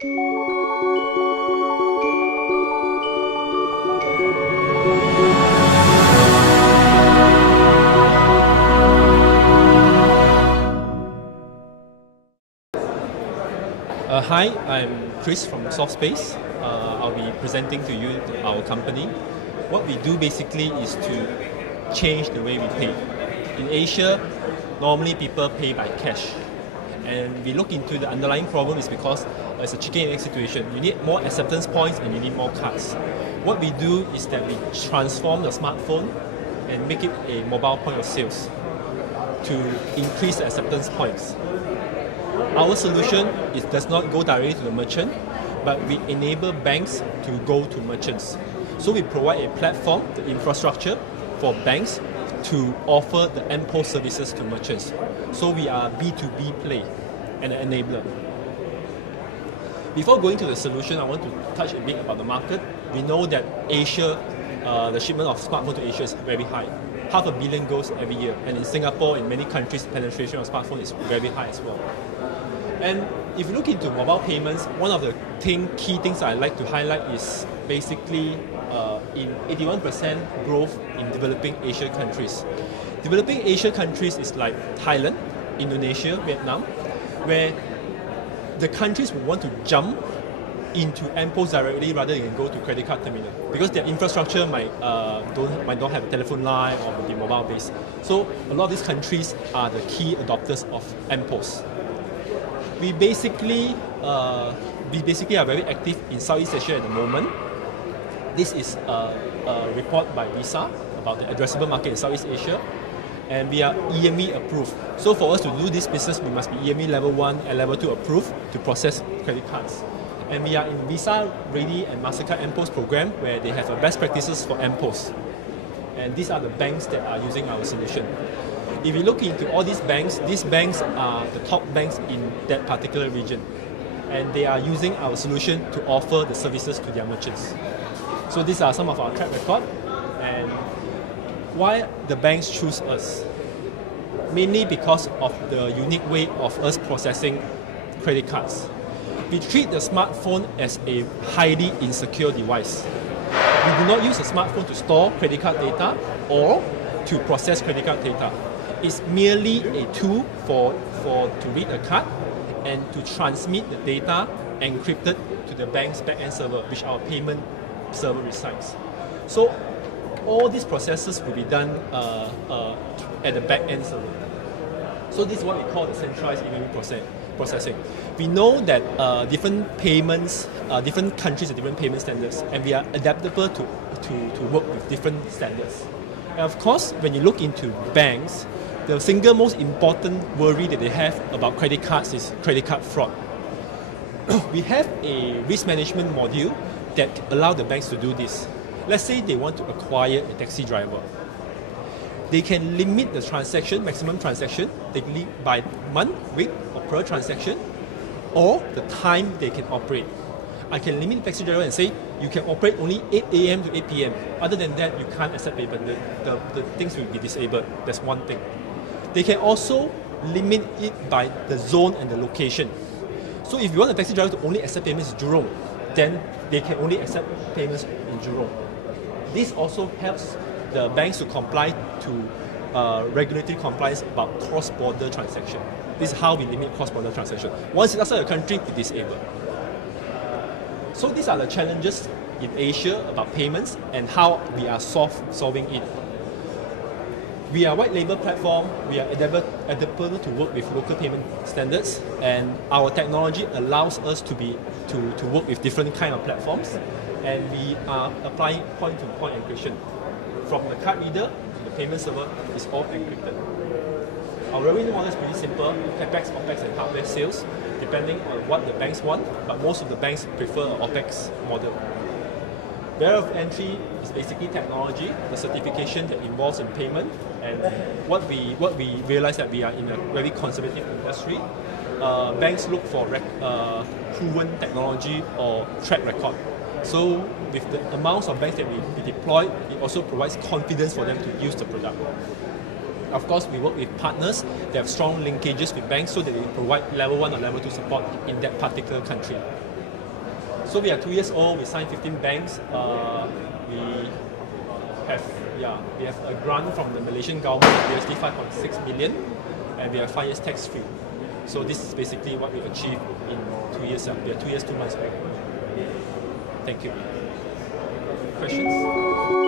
Hi, I'm Chris from Softspace. I'll be presenting to you our company. What we do basically is to change the way we pay. In Asia, normally people pay by cash. And we look into the underlying problem is because it's a chicken and egg situation. You need more acceptance points and you need more cards. What we do is that we transform the smartphone and make it a mobile point of sales to increase the acceptance points. Our solution does not go directly to the merchant, but we enable banks to go to merchants. So we provide a platform, the infrastructure for banks to offer the MPOS services to merchants. So we are a B2B play and an enabler. Before going to the solution, I want to touch a bit about the market. We know that Asia, the shipment of smartphone to Asia is very high. 500 million goes every year. And in Singapore, in many countries, penetration of smartphone is very high as well. And if you look into mobile payments, one of the key things I'd like to highlight is basically in 81% growth in developing Asia countries. Developing Asia countries is like Thailand, Indonesia, Vietnam, where the countries will want to jump into MPOS directly rather than go to credit card terminal because their infrastructure might not have a telephone line or be mobile based. So a lot of these countries are the key adopters of MPOS. We basically are very active in Southeast Asia at the moment. This is a report by Visa about the addressable market in Southeast Asia, and we are EMV approved. So for us to do this business, we must be EMV Level 1 and Level 2 approved to process credit cards. And we are in Visa Ready and MasterCard MPOS program where they have a best practices for MPOS. And these are the banks that are using our solution. If you look into all these banks are the top banks in that particular region. And they are using our solution to offer the services to their merchants. So these are some of our track record. And why the banks choose us? Mainly because of the unique way of us processing credit cards. We treat the smartphone as a highly insecure device. We do not use a smartphone to store credit card data or to process credit card data. It's merely a tool to read a card and to transmit the data encrypted to the bank's backend server, which our payment server resides. So all these processes will be done at the backend server. So this is what we call the centralized EMV processing. We know that different payments, different countries have different payment standards, and we are adaptable to work with different standards. And of course, when you look into banks, the single most important worry that they have about credit cards is credit card fraud. We have a risk management module that allows the banks to do this. Let's say they want to acquire a taxi driver. They can limit the transaction, maximum transaction, by month, week, or per transaction, or the time they can operate. I can limit the taxi driver and say, you can operate only 8 a.m. to 8 p.m. Other than that, you can't accept payment. The things will be disabled. That's one thing. They can also limit it by the zone and the location. So if you want a taxi driver to only accept payments in Jurong, then they can only accept payments in Jurong. This also helps the banks to comply to regulatory compliance about cross-border transaction. This is how we limit cross-border transaction. Once it's outside the country, it is able. So these are the challenges in Asia about payments and how we are solving it. We are a white label platform. We are adaptable to work with local payment standards, and our technology allows us to work with different kind of platforms, and we are applying point-to-point encryption. From the card reader to the payment server is all encrypted. Our revenue model is pretty simple: CapEx, OpEx, and hardware sales, depending on what the banks want. But most of the banks prefer an OpEx model. Barrier of entry is basically technology, the certification that involves in payment, and what we realize that we are in a very conservative industry. Banks look for proven technology or track record. So with the amounts of banks that we deploy, it also provides confidence for them to use the product. Of course, we work with partners that have strong linkages with banks so that we provide level 1 or level 2 support in that particular country. So we are 2 years old. We signed 15 banks. We have a grant from the Malaysian government, USD 5.6 million, and we are 5 years tax free. So this is basically what we achieved in 2 years. We are 2 years, 2 months back. Thank you. Questions?